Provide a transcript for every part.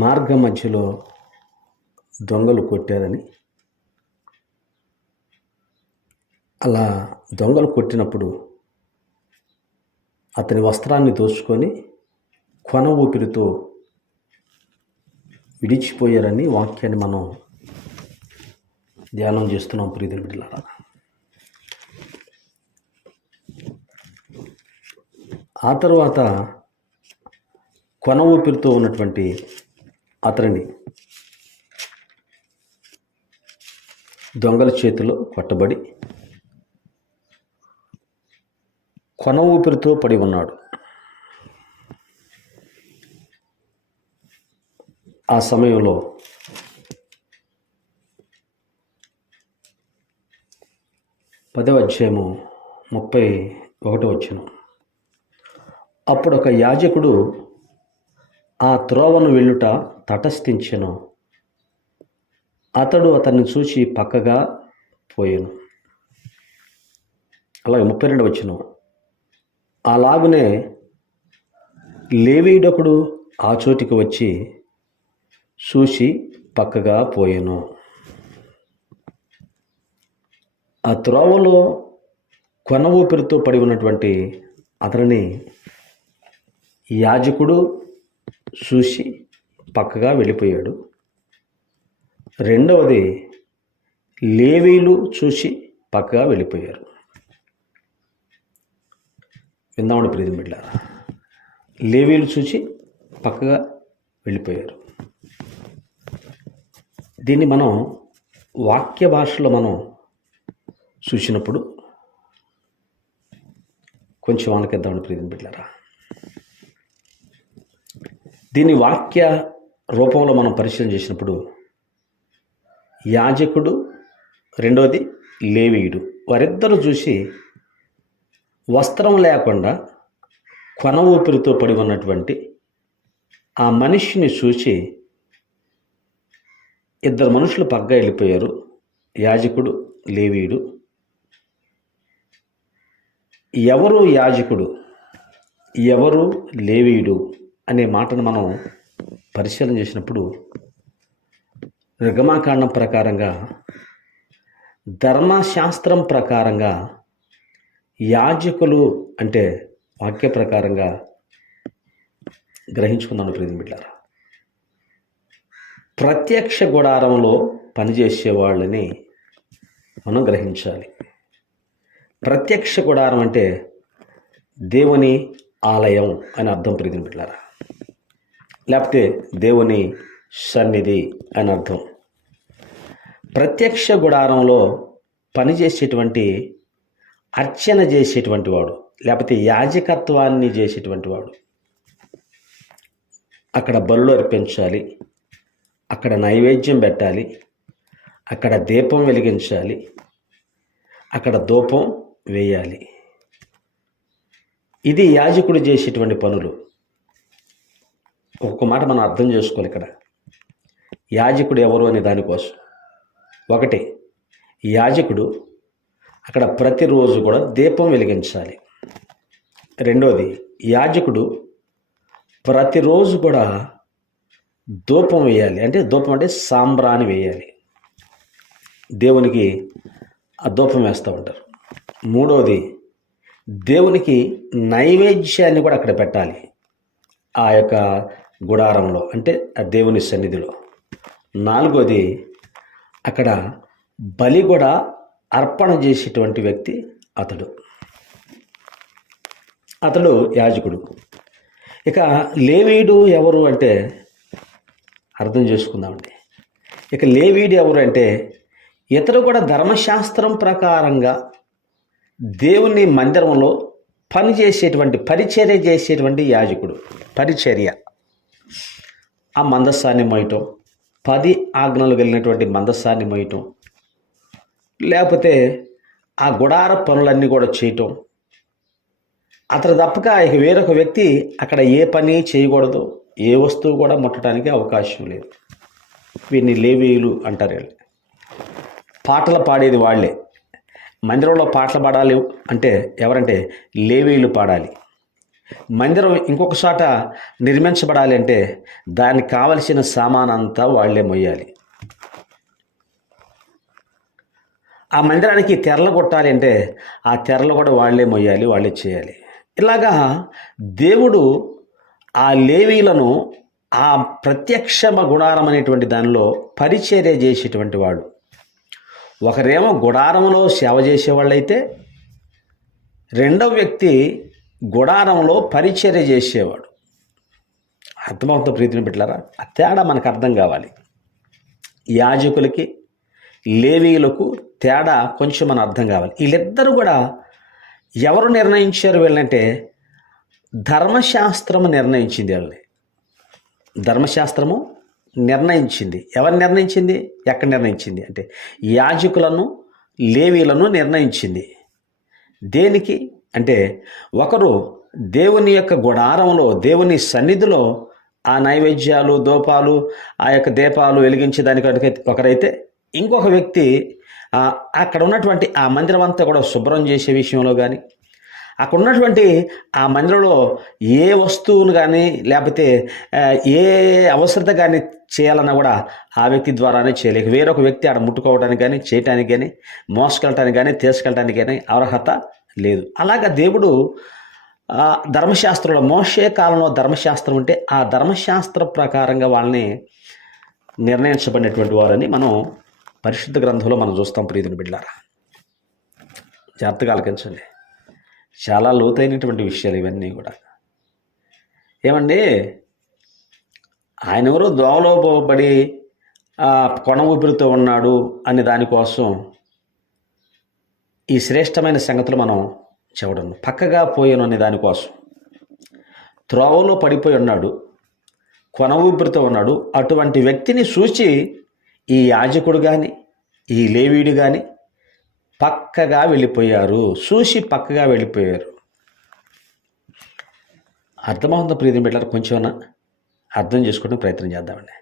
మార్గ మధ్యలో దొంగలు కొట్టారని, అలా దొంగలు కొట్టినప్పుడు అతని వస్త్రాన్ని దోచుకొని కొన ఊపిరితో విడిచిపోయారని వాక్యాన్ని మనం ధ్యానం చేస్తున్నాం. ప్రియమైన బిడ్డలారా, ఆ తర్వాత కొన ఊపిరితో ఉన్నటువంటి అతనిని దొంగల చేతిలో కొట్టబడి కొన ఊపిరితో పడి ఉన్నాడు. ఆ సమయంలో అధ్యాయము 31 అప్పుడు ఒక యాజకుడు ఆ త్రోవను వెళ్ళుట తటస్థించెను. అతడు అతన్ని చూసి పక్కగా పోయాను. అలాగే 32 అలాగునే లేవీయుడొకడు ఆ చోటికి వచ్చి చూసి పక్కగా పోయాను. ఆ త్రోవలో కొన ఊపిరితో పడి ఉన్నటువంటి అతనిని యాజకుడు చూసి పక్కగా వెళ్ళిపోయాడు. రెండవది లేవీయులు చూసి పక్కగా వెళ్ళిపోయారు. విందామని ప్రియమైన బిడ్డలారా, లేవీయులు చూసి పక్కగా వెళ్ళిపోయారు. దీన్ని మనం వాక్య భాషలో మనం చూసినప్పుడు కొంచెం ఆనకిద్దామని ప్రియమైన బిడ్డలారా, దీన్ని వాక్య రూపంలో మనం పరిశీలన చేసినప్పుడు యాజకుడు, రెండవది లేవీయుడు, వారిద్దరూ చూసి వస్త్రం లేకుండా కొన ఊపిరితో పడి ఉన్నటువంటి ఆ మనిషిని చూసి ఇద్దరు మనుషులు పక్కగా వెళ్ళిపోయారు. యాజకుడు, లేవీయుడు. ఎవరు యాజకుడు, ఎవరు లేవీయుడు అనే మాటను మనం పరిశీలన చేసినప్పుడు నిర్గమాకాండం ప్రకారంగా, ధర్మశాస్త్రం ప్రకారంగా యాజకులు అంటే వాక్య ప్రకారంగా గ్రహించుకుందాం ప్రియమైన బిడ్డలారా, ప్రత్యక్ష గుడారంలో పనిచేసే వాళ్ళని మనం గ్రహించాలి. ప్రత్యక్ష గుడారం అంటే దేవుని ఆలయం అని అర్థం ప్రియమైన బిడ్డలారా, లేకపోతే దేవుని సన్నిధి అని అర్థం. ప్రత్యక్ష గుడారంలో పనిచేసేటువంటి, అర్చన చేసేటువంటి వాడు, లేకపోతే యాజకత్వాన్ని చేసేటువంటి వాడు అక్కడ బలులు అర్పించాలి, అక్కడ నైవేద్యం పెట్టాలి, అక్కడ దీపం వెలిగించాలి, అక్కడ ధూపం వేయాలి. ఇది యాజకుడు చేసేటువంటి పనులు. ఒక్క మాట మనం అర్థం చేసుకోవాలి. ఇక్కడ యాజకుడు ఎవరు అనే దానికోసం, ఒకటి యాజకుడు అక్కడ ప్రతిరోజు కూడా దీపం వెలిగించాలి. రెండోది యాజకుడు ప్రతిరోజు కూడా ధూపం వేయాలి. అంటే ధూపం అంటే సాంబ్రాణి వేయాలి. దేవునికి ఆ ధూపం వేస్తూ ఉంటారు. మూడోది దేవునికి నైవేద్యాన్ని కూడా అక్కడ పెట్టాలి, ఆ యొక్క గుడారంలో, అంటే ఆ దేవుని సన్నిధిలో. నాలుగోది అక్కడ బలి కూడా అర్పణ చేసేటువంటి వ్యక్తి అతడు యాజకుడు. ఇక లేవీయుడు ఎవరు అంటే అర్థం చేసుకుందామండి. ఇక లేవీయుడు ఎవరు అంటే ఇతడు కూడా ధర్మశాస్త్రం ప్రకారంగా దేవుని మందిరంలో పనిచేసేటువంటి, పరిచర్య చేసేటువంటి యాజకుడు. పరిచర్య, ఆ మందస్సాన్ని మోయటం, 10 ఆజ్ఞలు కలిగినటువంటి మందస్సాన్ని మోయటం, లేకపోతే ఆ గుడార పనులన్నీ కూడా చేయటం. అతను తప్పక ఇక వేరొక వ్యక్తి అక్కడ ఏ పని చేయకూడదు, ఏ వస్తువు కూడా ముట్టడానికి అవకాశం లేదు. వీరిని లేవీయులు అంటారు. పాటలు పాడేది వాళ్ళే. మందిరంలో పాటలు పాడాలి అంటే ఎవరంటే లేవీయులు పాడాలి. మందిరం ఇంకొక చోట నిర్మించబడాలి అంటే దానికి కావలసిన సామానంతా వాళ్ళే మొయ్యాలి. ఆ మందిరానికి తెరలు కొట్టాలి అంటే ఆ తెరలు కూడా వాళ్ళే మొయ్యాలి, వాళ్ళే చేయాలి. ఇలాగా దేవుడు ఆ లేవీలను ఆ ప్రత్యక్ష గుడారం అనేటువంటి దానిలో పరిచర్య చేసేటువంటి వాడు. ఒకరేమో గుడారంలో సేవ చేసేవాళ్ళైతే రెండవ వ్యక్తి గుడారంలో పరిచర్య చేసేవాడు. అర్థమవుతుంది ప్రీతిని బిడ్డలారా? ఆ తేడా మనకు అర్థం కావాలి. యాజకులకి లేవీయులకు తేడా కొంచెం మన అర్థం కావాలి. వీళ్ళిద్దరూ కూడా ఎవరు నిర్ణయించారు వీళ్ళంటే ధర్మశాస్త్రము నిర్ణయించింది వీళ్ళని. ధర్మశాస్త్రము నిర్ణయించింది. ఎవరు నిర్ణయించింది? ఎక్కడ నిర్ణయించింది అంటే యాజకులను లేవీలను నిర్ణయించింది. దేనికి అంటే ఒకరు దేవుని యొక్క గుడారంలో దేవుని సన్నిధిలో ఆ నైవేద్యాలు దూపాలు ఆ యొక్క దీపాలు వెలిగించేదానికి ఒకరైతే ఇంకొక వ్యక్తి అక్కడ ఉన్నటువంటి ఆ మందిరం అంతా కూడా శుభ్రం చేసే విషయంలో కానీ అక్కడ ఉన్నటువంటి ఆ మందిరంలో ఏ వస్తువును కానీ లేకపోతే ఏ అవసరత కానీ చేయాలన్నా కూడా ఆ వ్యక్తి ద్వారానే చేయలేక వేరొక వ్యక్తి ఆడ ముట్టుకోవడానికి కానీ చేయటానికి కానీ మోసుకెళ్ళటానికి కానీ తీసుకెళ్ళటానికి కానీ అర్హత లేదు. అలాగా దేవుడు ధర్మశాస్త్రంలో మోషే కాలంలో ధర్మశాస్త్రం ఉంటే ఆ ధర్మశాస్త్ర ప్రకారంగా వాళ్ళని నిర్ణయించబడినటువంటి వారని మనం పరిశుద్ధ గ్రంథంలో మనం చూస్తాం. ప్రియమైన బిడ్డలారా, జాగ్రత్తగా ఆలకించండి. చాలా లోతైనటువంటి విషయాలు ఇవన్నీ కూడా. ఏమండి, ఆయన ఎవరో దోవలో పడి కొన ఊపిరితో ఉన్నాడు అనే దానికోసం ఈ శ్రేష్టమైన సంగతులు మనం చెప్పడం, పక్కగా పోయాను అనే దానికోసం త్రోవలో పడిపోయి ఉన్నాడు, కొన ఊపిరితో ఉన్నాడు. అటువంటి వ్యక్తిని చూసి ఈ యాజకుడు కానీ ఈ లేవీయుడు కానీ పక్కగా వెళ్ళిపోయారు. చూసి పక్కగా వెళ్ళిపోయారు. అర్థమవుతుందా ప్రియమైన బిడ్డలారా? కొంచెం అర్థం చేసుకోవడం ప్రయత్నం చేద్దామండి.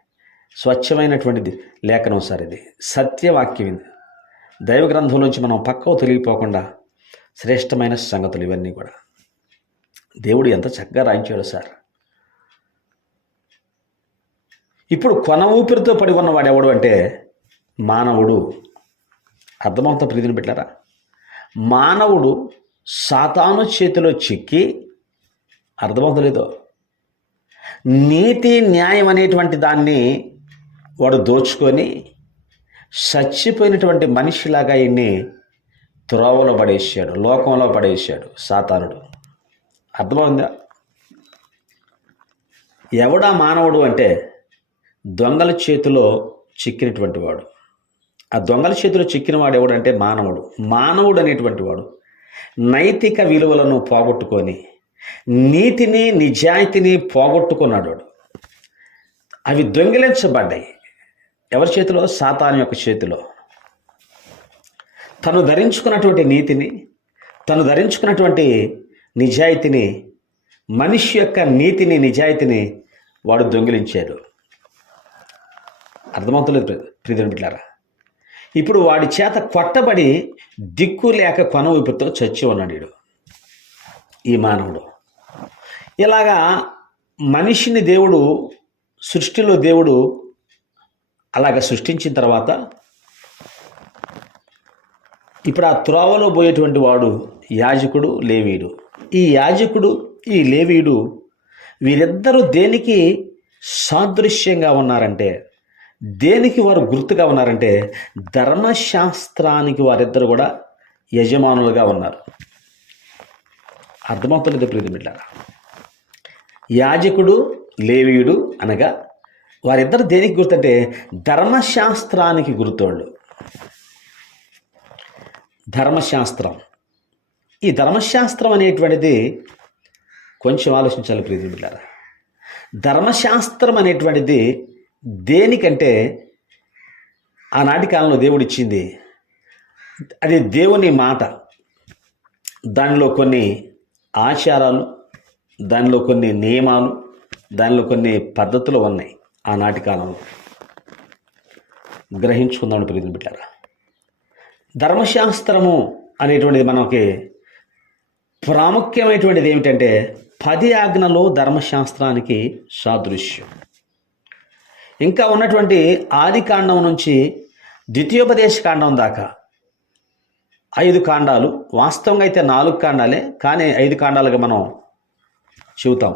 స్వచ్ఛమైనటువంటిది లేఖనం సార్, ఇది సత్యవాక్యం. ఇది దైవ గ్రంథంలోంచి మనం పక్కకు తొలగిపోకుండా శ్రేష్టమైన సంగతులు ఇవన్నీ కూడా దేవుడు ఎంత చక్కగా రాయించాడు సార్. ఇప్పుడు కొన ఊపిరితో పడి ఉన్నవాడు ఎవడు అంటే మానవుడు. అర్థమవుతా ప్రీతిని పెట్టారా? మానవుడు సాతాను చేతిలో చిక్కి, అర్థమవుతలేదో, నీతి న్యాయం అనేటువంటి దాన్ని వాడు దోచుకొని చచ్చిపోయినటువంటి మనిషిలాగా ఈయన్ని త్రోవలో పడేసాడు, లోకంలో పడేసాడు సాతానుడు. అర్థమవుతుందా? ఎవడా మానవుడు అంటే దొంగల చేతిలో చిక్కినటువంటి వాడు. ఆ దొంగల చేతిలో చిక్కిన వాడు ఎవడంటే మానవుడు. మానవుడు అనేటువంటి వాడు నైతిక విలువలను పోగొట్టుకొని నీతిని నిజాయితీని పోగొట్టుకున్నాడు. అవి దొంగిలించబడ్డాయి. ఎవరి చేతిలో? సాతాను యొక్క చేతిలో. తను ధరించుకున్నటువంటి నీతిని, తను ధరించుకున్నటువంటి నిజాయితీని, మనిషి యొక్క నీతిని నిజాయితీని వాడు దొంగిలించాడు. అర్థమవుతలేదు ప్రియమైన బిడ్డలారా? ఇప్పుడు వాడి చేత కొట్టబడి దిక్కు లేక కొన ఊపిరితో చచ్చి ఉన్నాడు ఈ మానవుడు. ఇలాగా మనిషిని దేవుడు సృష్టిలో దేవుడు అలాగ సృష్టించిన తర్వాత ఇప్పుడు ఆ త్రోవలో పోయేటువంటి వాడు యాజకుడు, లేవీయుడు. ఈ యాజకుడు, ఈ లేవీయుడు వీరిద్దరూ దేనికి సాదృశ్యంగా ఉన్నారంటే, దేనికి వారు గుర్తుగా ఉన్నారంటే ధర్మశాస్త్రానికి వారిద్దరు కూడా యజమానులుగా ఉన్నారు. అర్థమవుతుంది ప్రీతి బిడ్డలారా? యాజకుడు, లేవీయుడు అనగా వారిద్దరు దేనికి గుర్తంటే ధర్మశాస్త్రానికి గుర్తోళ్ళు. ధర్మశాస్త్రం, ఈ ధర్మశాస్త్రం అనేటువంటిది కొంచెం ఆలోచించాలి ప్రీతి బిడ్డలారా. ధర్మశాస్త్రం అనేటువంటిది దేనికంటే ఆనాటి కాలంలో దేవుడు ఇచ్చింది. అది దేవుని మాట. దానిలో కొన్ని ఆచారాలు, దానిలో కొన్ని నియమాలు, దానిలో కొన్ని పద్ధతులు ఉన్నాయి. ఆనాటి కాలంలో గ్రహించుకుందాం ప్రియమైన బిడ్డలారా. ధర్మశాస్త్రము అనేటువంటిది మనకి ప్రాముఖ్యమైనటువంటిది ఏమిటంటే 10 ఆజ్ఞలు ధర్మశాస్త్రానికి సాదృశ్యం. ఇంకా ఉన్నటువంటి ఆది కాండం నుంచి ద్వితీయోపదేశ కాండం దాకా 5 కాండాలు, వాస్తవంగా అయితే 4 కాండాలే, కానీ 5 కాండాలుగా మనం చెబుతాం.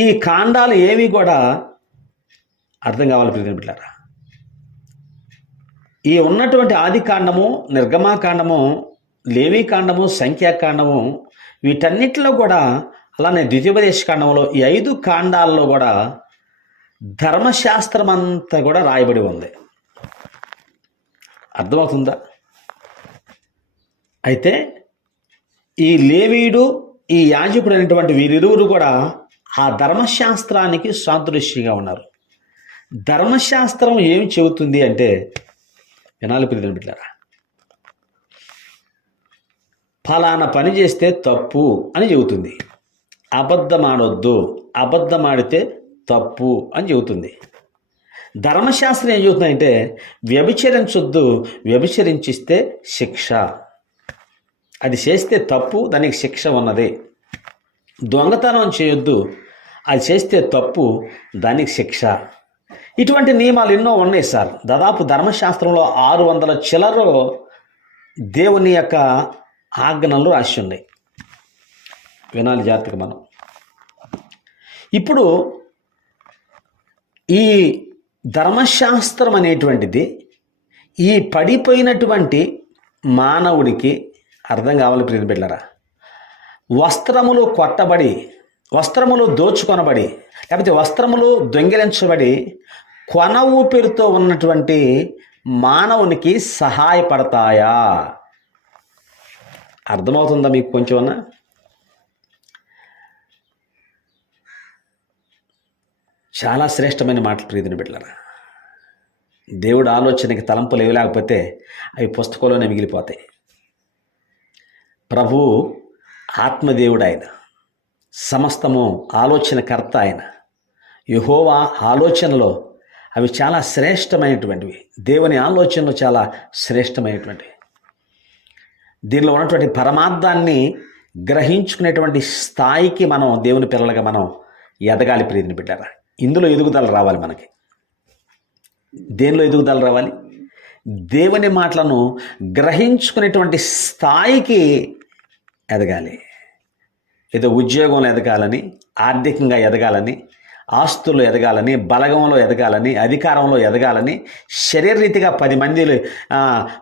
ఈ కాండాలు ఏవి కూడా అర్థం కావాలి ప్రియమైన బిడ్డలారా. ఈ ఉన్నటువంటి ఆది కాండము, నిర్గమాకాండము, లేవీకాండము, సంఖ్యాకాండము, వీటన్నిటిలో కూడా, అలానే ద్వితీయోపదేశ కాండంలో ఈ 5 కాండాల్లో కూడా ధర్మశాస్త్రం అంతా కూడా రాయబడి ఉంది. అర్థమవుతుందా? అయితే ఈ లేవీయుడు, ఈ యాజకుడు అనేటువంటి వీరిరువురు కూడా ఆ ధర్మశాస్త్రానికి సాదృశ్యంగా ఉన్నారు. ధర్మశాస్త్రం ఏమి చెబుతుంది అంటే, వినాలి ప్రియమైన బిడ్డలారా, ఫలానా పని చేస్తే తప్పు అని చెబుతుంది. అబద్ధం ఆడొద్దు, అబద్ధం ఆడితే తప్పు అని చెబుతుంది. ధర్మశాస్త్రం ఏం చెబుతుందంటే, వ్యభిచరించొద్దు, వ్యభిచరించిస్తే శిక్ష, అది చేస్తే తప్పు, దానికి శిక్ష ఉన్నది. దొంగతనం చేయొద్దు, అది చేస్తే తప్పు, దానికి శిక్ష. ఇటువంటి నియమాలు ఎన్నో ఉన్నాయి సార్. దాదాపు ధర్మశాస్త్రంలో 600 చిల్లర దేవుని యొక్క ఆజ్ఞలు రాసి ఉన్నాయి. వినాలి జాగ్రత్తగా మనం. ఇప్పుడు ఈ ధర్మశాస్త్రం అనేటువంటిది ఈ పడిపోయినటువంటి మానవుడికి అర్థం కావాలి ప్రియమైన బిడ్డలారా. వస్త్రములు కొట్టబడి, వస్త్రములు దోచుకొనబడి, లేకపోతే వస్త్రములు దొంగిలించబడి కొన ఊపిరితో ఉన్నటువంటి మానవునికి సహాయపడతాయా? అర్థమవుతుందా మీకు కొంచెమన్నా? చాలా శ్రేష్టమైన మాటలు ప్రియమైన బిడ్డలారా. దేవుడు ఆలోచనకి తలంపులు ఏవి లేకపోతే అవి పుస్తకంలోనే మిగిలిపోతాయి. ప్రభు ఆత్మదేవుడు, ఆయన సమస్తము ఆలోచనకర్త, ఆయన యెహోవా ఆలోచనలో అవి చాలా శ్రేష్టమైనటువంటివి. దేవుని ఆలోచనలు చాలా శ్రేష్టమైనటువంటివి. దీనిలో ఉన్నటువంటి పరమార్థాన్ని గ్రహించుకునేటువంటి స్థాయికి మనం దేవుని పిల్లలుగా మనం ఎదగాలి ప్రియమైన బిడ్డలారా. ఇందులో ఎదుగుదల రావాలి మనకి. దేనిలో ఎదుగుదల రావాలి? దేవుని మాటలను గ్రహించుకునేటువంటి స్థాయికి ఎదగాలి. ఏదో ఉద్యోగంలో ఎదగాలని, ఆర్థికంగా ఎదగాలని, ఆస్తుల్లో ఎదగాలని, బలగంలో ఎదగాలని, అధికారంలో ఎదగాలని, శరీరరీతిగా 10 మంది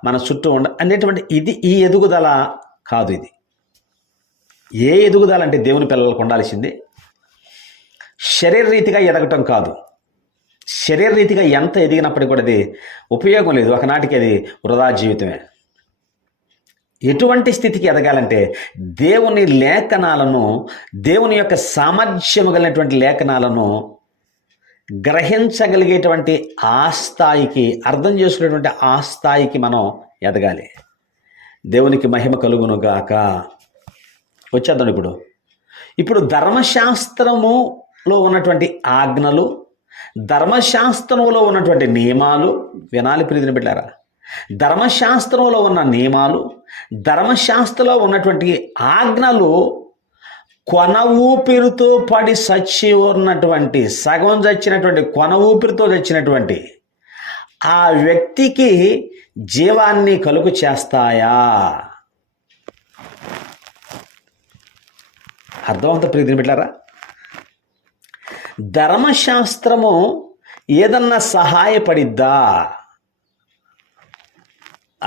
మన చుట్టూ అనేటువంటి ఈ ఎదుగుదల కాదు. ఇది ఏ ఎదుగుదల అంటే దేవుని పిల్లలకు ఉండాల్సింది శరీరరీతిగా ఎదగటం కాదు. శరీరరీతిగా ఎంత ఎదిగినప్పటికీ కూడా అది ఉపయోగం లేదు. ఒకనాటికి అది వృధా జీవితమే. ఎటువంటి స్థితికి ఎదగాలంటే దేవుని లేఖనాలను, దేవుని యొక్క సామర్థ్యము కలిగినటువంటి లేఖనాలను గ్రహించగలిగేటువంటి ఆ స్థాయికి, అర్థం చేసుకునేటువంటి ఆ స్థాయికి మనం ఎదగాలి. దేవునికి మహిమ కలుగును గాక. వచ్చేద్దాం ఇప్పుడు ధర్మశాస్త్రములో ఉన్నటువంటి ఆజ్ఞలు, ధర్మశాస్త్రంలో ఉన్నటువంటి నియమాలు, వినాలి ప్రియమైన బిడ్డలారా. ధర్మశాస్త్రంలో ఉన్న నియమాలు, ధర్మశాస్త్రంలో ఉన్నటువంటి ఆజ్ఞలు కొన ఊపిరితో పడి చచ్చి ఉన్నటువంటి, సగం చచ్చినటువంటి, కొన ఊపిరితో చచ్చినటువంటి ఆ వ్యక్తికి జీవాన్ని కలుగు చేస్తాయా? అర్థమంతా ప్రియమైన బిడ్డలారా. ధర్మశాస్త్రము ఏదన్నా సహాయపడిద్దా?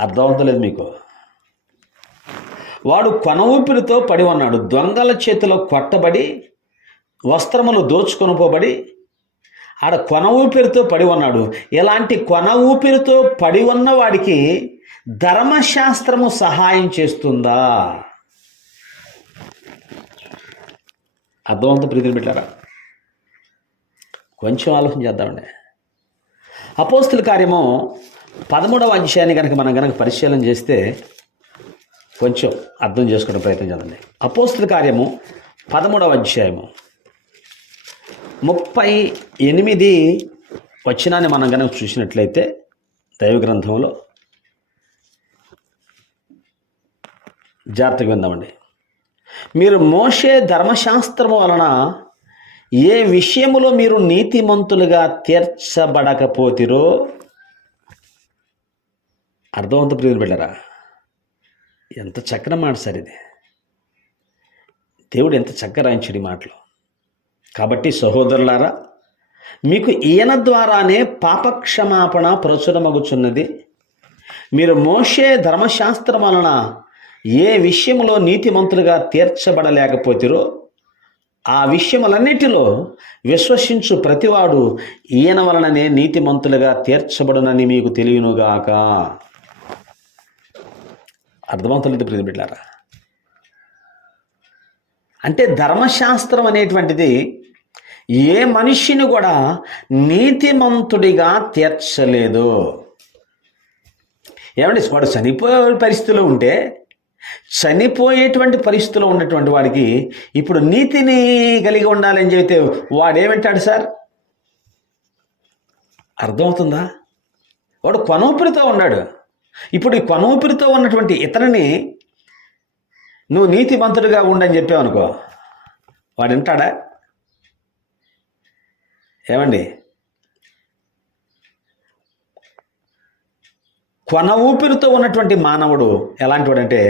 అర్థమవుతలేదు మీకు. వాడు కొన ఊపిరితో పడి ఉన్నాడు, దొంగల చేతిలో కొట్టబడి, వస్త్రములు దోచుకొని పోబడి ఆడ కొన ఊపిరితో పడి ఉన్నాడు. ఇలాంటి కొన ఊపిరితో పడి ఉన్న వాడికి ధర్మశాస్త్రము సహాయం చేస్తుందా? అర్థవంత ప్రీతిని పెట్టారా? కొంచెం ఆలోచన చేద్దామండి. అపోస్తుల కార్యము 13వ అధ్యాయాన్ని కనుక మనం పరిశీలన చేస్తే కొంచెం అర్థం చేసుకోవడం ప్రయత్నం చేద్దండి. అపోస్తుల కార్యము 13వ అధ్యాయము 38 వచనాన్ని మనం కనుక చూసినట్లయితే దైవ గ్రంథంలో జాగ్రత్తగా విందామండి. మీరు మోషే ధర్మశాస్త్రము వలన ఏ విషయములో మీరు నీతిమంతులుగా తీర్చబడకపోతిరో. అర్థవంత ప్రియులు బిడ్డరా, ఎంత చక్కని మాట సార్ ఇది. దేవుడు ఎంత చక్కగా రాయించాడు ఈ మాటలు. కాబట్టి సహోదరులారా, మీకు ఈయన ద్వారానే పాపక్షమాపణ ప్రచురమగుచున్నది. మీరు మోషే ధర్మశాస్త్రం వలన ఏ విషయంలో నీతిమంతులుగా తీర్చబడలేకపోతిరో ఆ విషయములన్నిటిలో విశ్వసించు ప్రతివాడు ఈయన వలననే నీతిమంతులుగా తీర్చబడునని మీకు తెలియనుగాక. అర్థమవుతలేదు ప్రియ బిడ్డలారా. అంటే ధర్మశాస్త్రం అనేటువంటిది ఏ మనిషిని కూడా నీతిమంతుడిగా తీర్చలేదు. ఏమంటే వాడు చనిపోయే పరిస్థితిలో ఉంటే, చనిపోయేటువంటి పరిస్థితిలో ఉన్నటువంటి వాడికి ఇప్పుడు నీతిని కలిగి ఉండాలని చెబితే వాడేమంటాడు సార్? అర్థమవుతుందా? వాడు కొనూపిరితో ఉన్నాడు. ఇప్పుడు ఈ కొనూపిరితో ఉన్నటువంటి ఇతనిని నువ్వు నీతిమంతుడిగా ఉండని చెప్పావనుకో, వాడు వింటాడా? ఏమండి, కొన ఊపిరితో ఉన్నటువంటి మానవుడు ఎలాంటి వాడంటే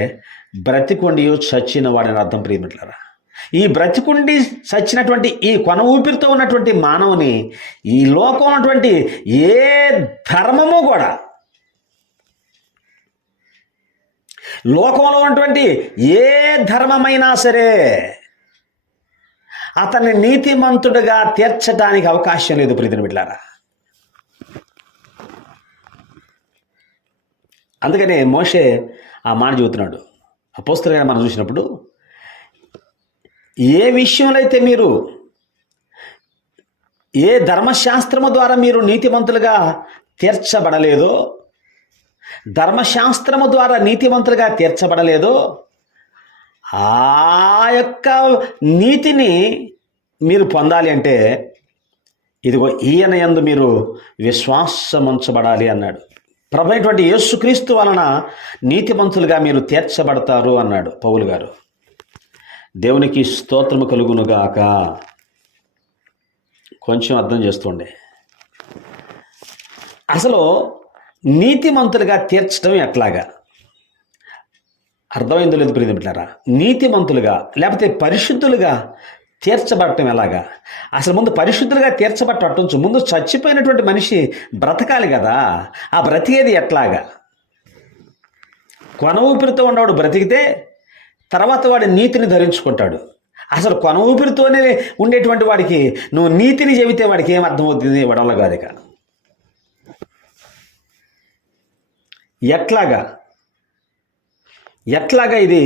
బ్రతికుండి చచ్చిన వాడని అర్థం ప్రియమిట్లారా. ఈ బ్రతికుండి చచ్చినటువంటి ఈ కొన ఊపిరితో ఉన్నటువంటి మానవుని ఈ లోకం ఉన్నటువంటి ఏ ధర్మము కూడా, లోకంలో ఉన్నటువంటి ఏ ధర్మమైనా సరే అతన్ని నీతిమంతుడిగా తీర్చడానికి అవకాశం లేదు ప్రియమైన బిడ్డలారా. అందుకనే మోషే ఆ మాట చెబుతున్నాడు. అపోస్తలుగా మనం చూసినప్పుడు ఏ విషయంలో అయితే మీరు ఏ ధర్మశాస్త్రము ద్వారా మీరు నీతిమంతులుగా తీర్చబడలేదో, ధర్మశాస్త్రము ద్వారా నీతిమంతులుగా తీర్చబడలేదో ఆ యొక్క నీతిని మీరు పొందాలి అంటే ఇదిగో ఈయన యందు మీరు విశ్వాసముంచబడాలి అన్నాడు. ప్రభు అయినటువంటి యేసుక్రీస్తు వలన నీతిమంతులుగా మీరు తీర్చబడతారు అన్నాడు పౌలు గారు. దేవునికి స్తోత్రము కలుగునుగాక. కొంచెం అర్థం చేస్తుండే, అసలు నీతిమంతులుగా తీర్చడం ఎట్లాగా? అర్థమైందో లేదు ప్రియమైన బిడ్డలారా. నీతిమంతులుగా లేకపోతే పరిశుద్ధులుగా తీర్చబడటం ఎలాగా? అసలు ముందు పరిశుద్ధులుగా తీర్చబట్టం ముందు చచ్చిపోయినటువంటి మనిషి బ్రతకాలి కదా. ఆ బ్రతికేది ఎట్లాగా? కొన ఊపిరితో ఉన్నవాడు బ్రతికితే తర్వాత వాడి నీతిని ధరించుకుంటాడు. అసలు కొన ఊపిరితోనే ఉండేటువంటి వాడికి నువ్వు నీతిని చెబితే వాడికి ఏం అర్థమవుతుంది? వడల కాదు. ఇక ఎట్లాగా ఇది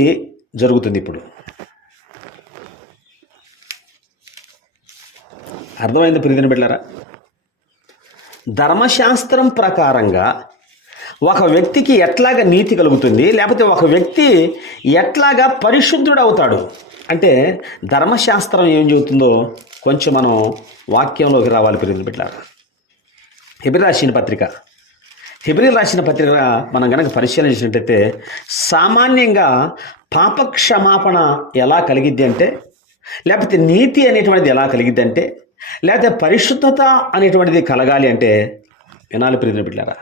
జరుగుతుంది? ఇప్పుడు అర్థమైంది ప్రియమైన బిడ్డలారా. ధర్మశాస్త్రం ప్రకారంగా ఒక వ్యక్తికి ఎట్లాగా నీతి కలుగుతుంది, లేకపోతే ఒక వ్యక్తి ఎట్లాగా పరిశుద్ధుడు అవుతాడు అంటే ధర్మశాస్త్రం ఏం చెబుతుందో కొంచెం మనం వాక్యంలోకి రావాలి ప్రియమైన బిడ్డలారా. హెబ్రీ రాసిన పత్రిక మనం కనుక పరిశీలన చేసినట్టయితే సామాన్యంగా పాపక్షమాపణ ఎలా కలిగిద్ది అంటే, లేకపోతే నీతి అనేటువంటిది ఎలా కలిగిద్ది అంటే, లేకపోతే పరిశుద్ధత అనేటువంటిది కలగాలి అంటే వినాలి ప్రియమైన బిడ్డలారా.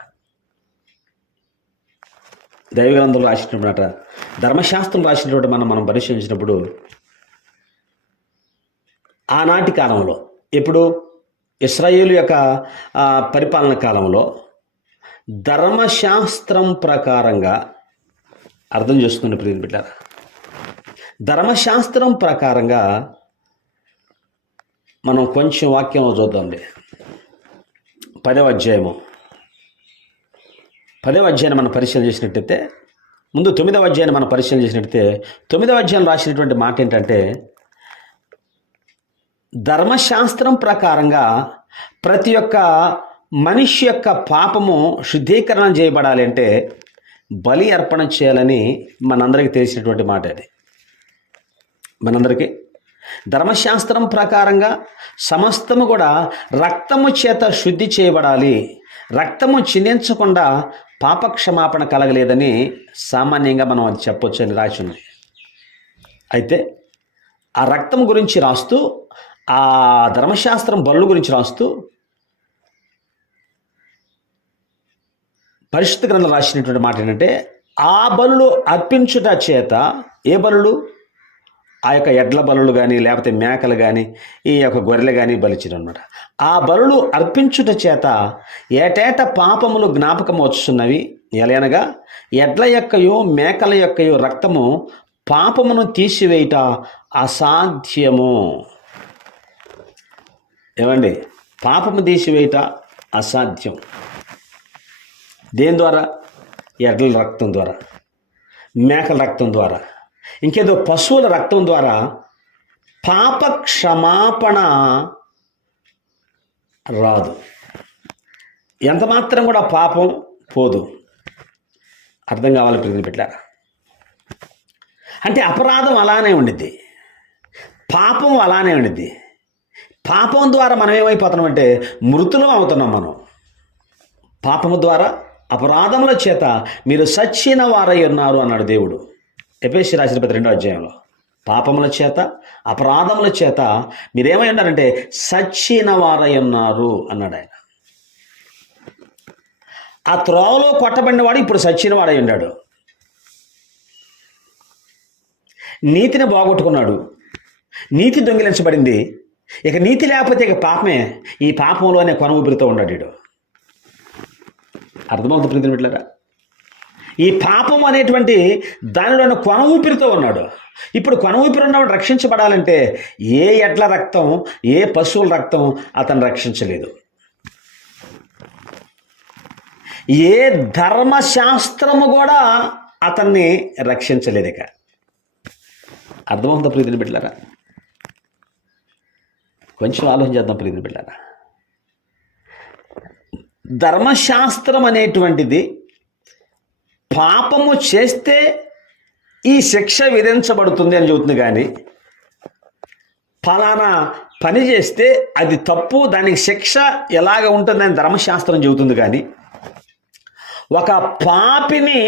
దైవగ్రంథంలో రాసినటువంటి ధర్మశాస్త్రం రాసినటువంటి మనం పరిశీలించినప్పుడు ఆనాటి కాలంలో, ఇప్పుడు ఇశ్రాయేలు యొక్క పరిపాలన కాలంలో ధర్మశాస్త్రం ప్రకారంగా అర్థం చేసుకునే ప్రియమైన బిడ్డలారా, ధర్మశాస్త్రం ప్రకారంగా మనం కొంచెం వాక్యం చూద్దాంలే. 10వ అధ్యాయం మనం పరిశీలన చేసినట్టయితే, ముందు 9వ అధ్యాయాన్ని మనం పరిశీలన చేసినట్టయితే 9వ అధ్యాయం రాసినటువంటి మాట ఏంటంటే, ధర్మశాస్త్రం ప్రకారంగా ప్రతి ఒక్క మనిషి యొక్క పాపము శుద్ధీకరణ చేయబడాలి అంటే బలి అర్పణ చేయాలని మనందరికీ తెలిసినటువంటి మాట. అది మనందరికీ ధర్మశాస్త్రం ప్రకారంగా సమస్తము కూడా రక్తము చేత శుద్ధి చేయబడాలి, రక్తము చిందించకుండా పాపక్షమాపణ కలగలేదని సామాన్యంగా మనం అది చెప్పొచ్చు అని రాసి ఉంది. అయితే ఆ రక్తం గురించి రాస్తూ, ఆ ధర్మశాస్త్రం బలుల గురించి రాస్తూ పరిశుద్ధ గ్రంథం రాసినటువంటి మాట ఏంటంటే, ఆ బలులు అర్పించుట చేత, ఏ బలులు? ఆ యొక్క ఎడ్ల బలులు కానీ, లేకపోతే మేకలు కానీ, ఈ యొక్క గొర్రెలు కానీ బలిచిరు అనమాట. ఆ బలులు అర్పించుట చేత ఏటేట పాపములు జ్ఞాపకం వచ్చున్నవి. ఎలయనగా ఎడ్ల యొక్కయో మేకల యొక్కయో రక్తము పాపమును తీసివేయుట అసాధ్యము. ఏమండి? పాపము తీసివేయుట అసాధ్యం. దేని ద్వారా? ఎడ్ల రక్తం ద్వారా, మేకల రక్తం ద్వారా, ఇంకేదో పశువుల రక్తం ద్వారా పాప క్షమాపణ రాదు. ఎంత మాత్రం కూడా పాపం పోదు. అర్థం కావాలి ప్రియమైన బిడ్డలారా. అంటే అపరాధం అలానే ఉండిద్ది, పాపం అలానే ఉండిద్ది. పాపం ద్వారా మనం ఏమైపోతున్నామంటే మృతులం అవుతున్నాం. మనం పాపము ద్వారా, అపరాధముల చేత మీరు సచ్చిన వారై ఉన్నారు అన్నాడు దేవుడు ఎఫెసీయులకు రాసిన పత్రిక 2వ అధ్యాయంలో. పాపముల చేత, అపరాధముల చేత మీరేమై ఉన్నారంటే సచ్చిన వారై ఉన్నారు అన్నాడు ఆయన. ఆ త్రోవలో కొట్టబడినవాడు ఇప్పుడు సచ్చిన వాడై ఉన్నాడు. నీతిని బాగొట్టుకున్నాడు, నీతి దొంగిలించబడింది. ఇక నీతి లేకపోతే ఇక పాపమే. ఈ పాపంలోనే కొన ఊపిరితో ఉన్నాడు వీడు. అర్థమవుతుంది ప్రీతి బిడ్డలారా? ఈ పాపం అనేటువంటి దానిలోని కొన ఊపిరితో ఉన్నాడు. ఇప్పుడు కొన ఊపిరి ఉన్నవాడు రక్షించబడాలంటే ఏ ఎడ్ల రక్తం, ఏ పశువుల రక్తం అతను రక్షించలేదు. ఏ ధర్మశాస్త్రము కూడా అతన్ని రక్షించలేదు. ఇక అర్థమవుతుందా ప్రీతిని బిడ్డలారా? కొంచెం ఆలోచన చేద్దాం ప్రీతిని బిడ్డలారా. ధర్మశాస్త్రం అనేటువంటిది పాపము చేస్తే ఈ శిక్ష విధించబడుతుంది అని చెబుతుంది, కానీ ఫలానా పని చేస్తే అది తప్పు, దానికి శిక్ష ఎలాగ ఉంటుందని ధర్మశాస్త్రం చెబుతుంది. కానీ ఒక పాపిని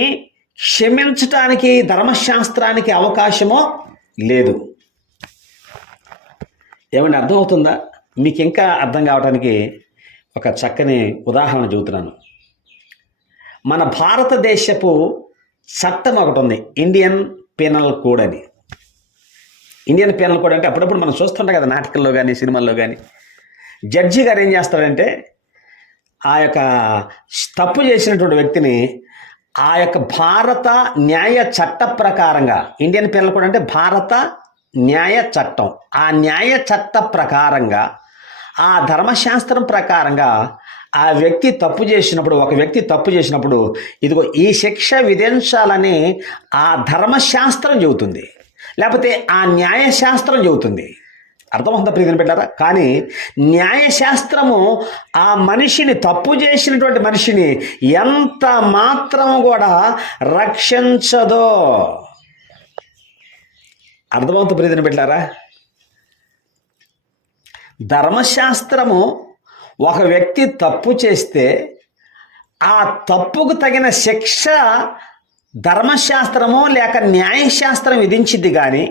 క్షమించటానికి ధర్మశాస్త్రానికి అవకాశమో లేదు. ఏమంటే అర్థమవుతుందా? మీకు ఇంకా అర్థం కావడానికి ఒక చక్కని ఉదాహరణ చెబుతున్నాను. మన భారతదేశపు చట్టం ఒకటి ఉంది, ఇండియన్ పీనల్ కోడ్ అని. ఇండియన్ పీనల్ కోడ్ అంటే అప్పుడప్పుడు మనం చూస్తుంటాం కదా, నాటకాల్లో కానీ సినిమాల్లో కానీ. జడ్జి గారు ఏం చేస్తారంటే ఆ యొక్క తప్పు చేసినటువంటి వ్యక్తిని ఆ యొక్క భారత న్యాయ చట్ట ప్రకారంగా, ఇండియన్ పీనల్ కోడ్ అంటే భారత న్యాయ చట్టం, ఆ న్యాయ చట్ట ప్రకారంగా, ఆ ధర్మశాస్త్రం ప్రకారంగా ఆ వ్యక్తి తప్పు చేసినప్పుడు, ఒక వ్యక్తి తప్పు చేసినప్పుడు ఇదిగో ఈ శిక్ష విధించాలని ఆ ధర్మశాస్త్రం చెబుతుంది, లేకపోతే ఆ న్యాయశాస్త్రం చెబుతుంది. అర్థమవుతుందా ప్రియమైన బిడ్డలారా? కానీ న్యాయశాస్త్రము ఆ మనిషిని, తప్పు చేసినటువంటి మనిషిని ఎంత మాత్రం కూడా రక్షించదో. అర్థమవుతుంది ప్రియమైన బిడ్డలారా? ధర్మశాస్త్రము ఒక వ్యక్తి తప్పు చేస్తే ఆ తప్పుకు తగిన శిక్ష ధర్మశాస్త్రమో లేక న్యాయశాస్త్రం విధించింది, కానీ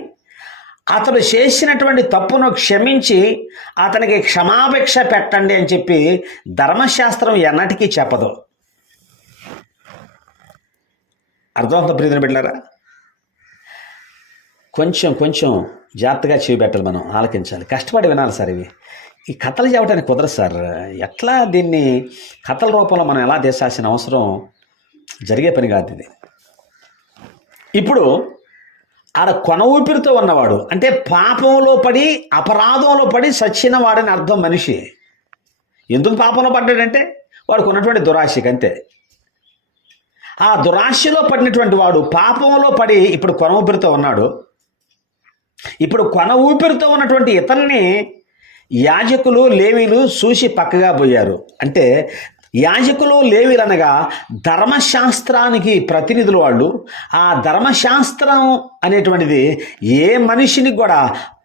అతడు చేసినటువంటి తప్పును క్షమించి అతనికి క్షమాభిక్ష పెట్టండి అని చెప్పి ధర్మశాస్త్రం ఎన్నటికీ చెప్పదు. అర్థమవుతుంది ప్రియమైన బిడ్డలారా? కొంచెం జాగ్రత్తగా చేపెట్టాలి, మనం ఆలకించాలి, కష్టపడి వినాలి సార్. ఇవి ఈ కథలు చెప్పడానికి కుదరదు సార్. ఎట్లా దీన్ని కథల రూపంలో మనం ఎలా తీసాల్సిన అవసరం జరిగే పని కాదు ఇది. ఇప్పుడు ఆడ కొన ఊపిరితో ఉన్నవాడు అంటే పాపంలో పడి, అపరాధంలో పడి సచ్చిన వాడని అర్థం. మనిషి ఎందుకు పాపంలో పడ్డాడంటే వాడికి ఉన్నటువంటి దురాశకి, అంతే. ఆ దురాశలో పడినటువంటి వాడు పాపంలో పడి ఇప్పుడు కొన ఊపిరితో ఉన్నాడు. ఇప్పుడు కొన ఊపిరితో ఉన్నటువంటి ఇతన్ని యాజకులు, లేవీలు చూసి పక్కగా పోయారు. అంటే యాజకులు, లేవీలు అనగా ధర్మశాస్త్రానికి ప్రతినిధులు వాళ్ళు. ఆ ధర్మశాస్త్రం అనేటువంటిది ఏ మనిషిని కూడా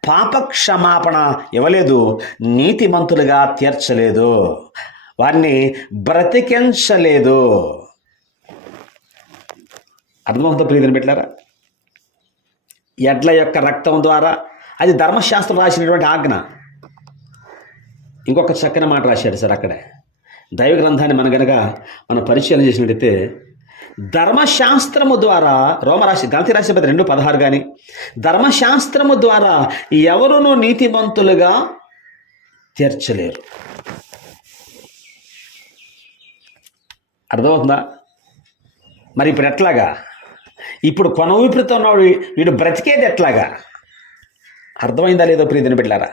పాప క్షమాపణ ఇవ్వలేదు, నీతిమంతులుగా తీర్చలేదు, వారిని బ్రతికించలేదు. అర్థమవుతుందా ప్రియమైన బిడ్డలారా? ఎడ్ల యొక్క రక్తం ద్వారా, అది ధర్మశాస్త్రం రాసినటువంటి ఆజ్ఞ. ఇంకొక చక్కని మాట రాశాడు సార్ అక్కడే. దైవ గ్రంథాన్ని మనం పరిశీలన చేసినట్టయితే, ధర్మశాస్త్రము ద్వారా, గలతీ రాసిన 2:16 కానీ, ధర్మశాస్త్రము ద్వారా ఎవరునూ నీతిమంతులుగా తీర్చలేరు. అర్థమవుతుందా? మరి ఇప్పుడు ఎట్లాగా? ఇప్పుడు కొన ఊపిరితో ఉన్నాడు వీడు, బ్రతికేది ఎట్లాగా? అర్థమైందా లేదో ప్రియదిన బిడ్డలారా?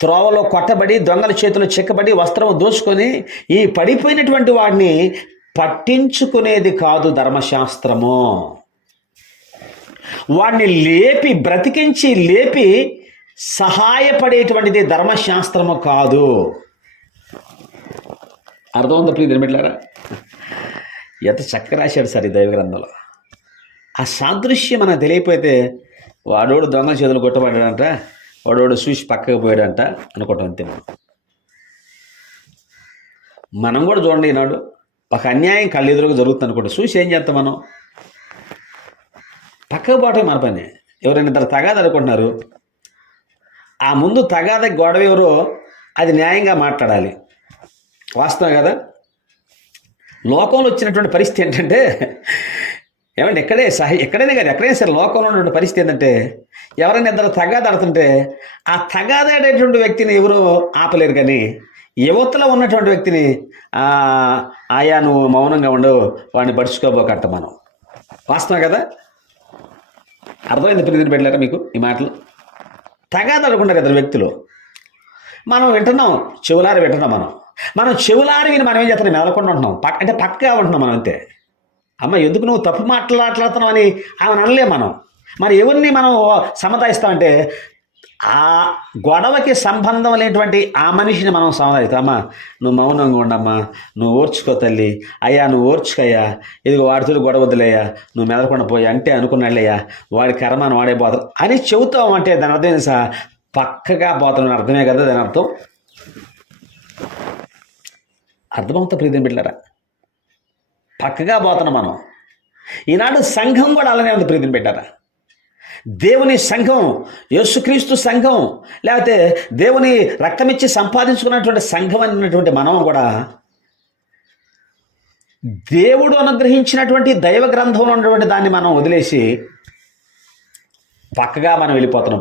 త్రోవలో కొట్టబడి, దొంగల చేతులు చిక్కబడి, వస్త్రం దోచుకొని ఈ పడిపోయినటువంటి వాడిని పట్టించుకునేది కాదు ధర్మశాస్త్రము. వాడిని బ్రతికించి లేపి సహాయపడేటువంటిది ధర్మశాస్త్రము కాదు. అర్థమైందా ప్రియదిన బిడ్డలారా? ఎంత చక్కగా రాశాడు సార్ ఈ దైవ గ్రంథంలో. ఆ సాదృశ్యం మనకు తెలియకపోతే, వాడోడు దొంగల చేతులు కొట్టబడ్డాడంట, వాడోడు చూసి పక్కకు పోయాడంట అనుకోవటం అంతే. మనం కూడా చూడండి, ఈనాడు ఒక అన్యాయం కళ్ళెదురుగా జరుగుతుంది అనుకోండి, చూసి ఏం చేస్తాం మనం? పక్కకు పోవటం మన పని. ఎవరైనా ఇద్దరు తగాద అనుకుంటున్నారు, ఆ ముందు తగాద గొడవ ఎవరో అది న్యాయంగా మాట్లాడాలి. వాస్తవం కదా? లోకంలో వచ్చినటువంటి పరిస్థితి ఏంటంటే, ఏమంటే ఎక్కడైనా కాదు, ఎక్కడైనా సరే లోకంలో ఉన్నటువంటి పరిస్థితి ఏంటంటే, ఎవరైనా ఇద్దరు తగాదాడుతుంటే ఆ తగాదాడేటువంటి వ్యక్తిని ఎవరు ఆపలేరు, కానీ యువతలో ఉన్నటువంటి వ్యక్తిని ఆయా నువ్వు మౌనంగా ఉండు, వాడిని పడుచుకోబోకట్ట మనం. వాస్తవం కదా? అర్థమైంది ప్రియదిన బిడ్డలారా మీకు ఈ మాటలు? తగాదాడుకుంటారు ఇద్దరు వ్యక్తులు, మనం వింటున్నాం, చెవులారి వింటున్నాం. మనం చెవులారి విని మనం ఏం చేస్తున్నాం? మెదలకుండా ఉంటున్నాం, అంటే పక్కగా ఉంటున్నాం మనం అంతే. అమ్మ ఎందుకు నువ్వు తప్పు మాట్లాడుతున్నావు అని ఆమెను అనలే మనం. మరి ఎవరిని మనం సమాధాయిస్తామంటే, ఆ గొడవకి సంబంధం లేనటువంటి ఆ మనిషిని మనం సమాధాయిస్తాం. అమ్మా నువ్వు మౌనంగా ఉండమ్మా, నువ్వు ఓర్చుకో తల్లి, అయ్యా నువ్వు ఓర్చుకయ్యా, ఇదిగో వాడితో గొడవ వద్దులేయ్యా, నువ్వు మెదలకుండా పోయా అంటే అనుకున్నాళ్ళయ్యా, వాడి కర్మను వాడే పోతాడు అని చెబుతాం. అంటే దాని అర్థం సార్, పక్కగా పోతాను అర్థమే కదా దాని అర్థం. అర్థమవుతా ప్రియదిన బిడ్డలారా? పక్కగా పోతున్నాం మనం. ఈనాడు సంఘం కూడా అలానే ఉంది ప్రియదిన బిడ్డలారా. దేవుని సంఘం, యేసుక్రీస్తు సంఘం, లేకపోతే దేవుని రక్తమిచ్చి సంపాదించుకున్నటువంటి సంఘం అన్నటువంటి మనం కూడా దేవుడు అనుగ్రహించినటువంటి దైవ గ్రంథంలో ఉన్నటువంటి దాన్ని మనం వదిలేసి పక్కగా మనం వెళ్ళిపోతున్నాం.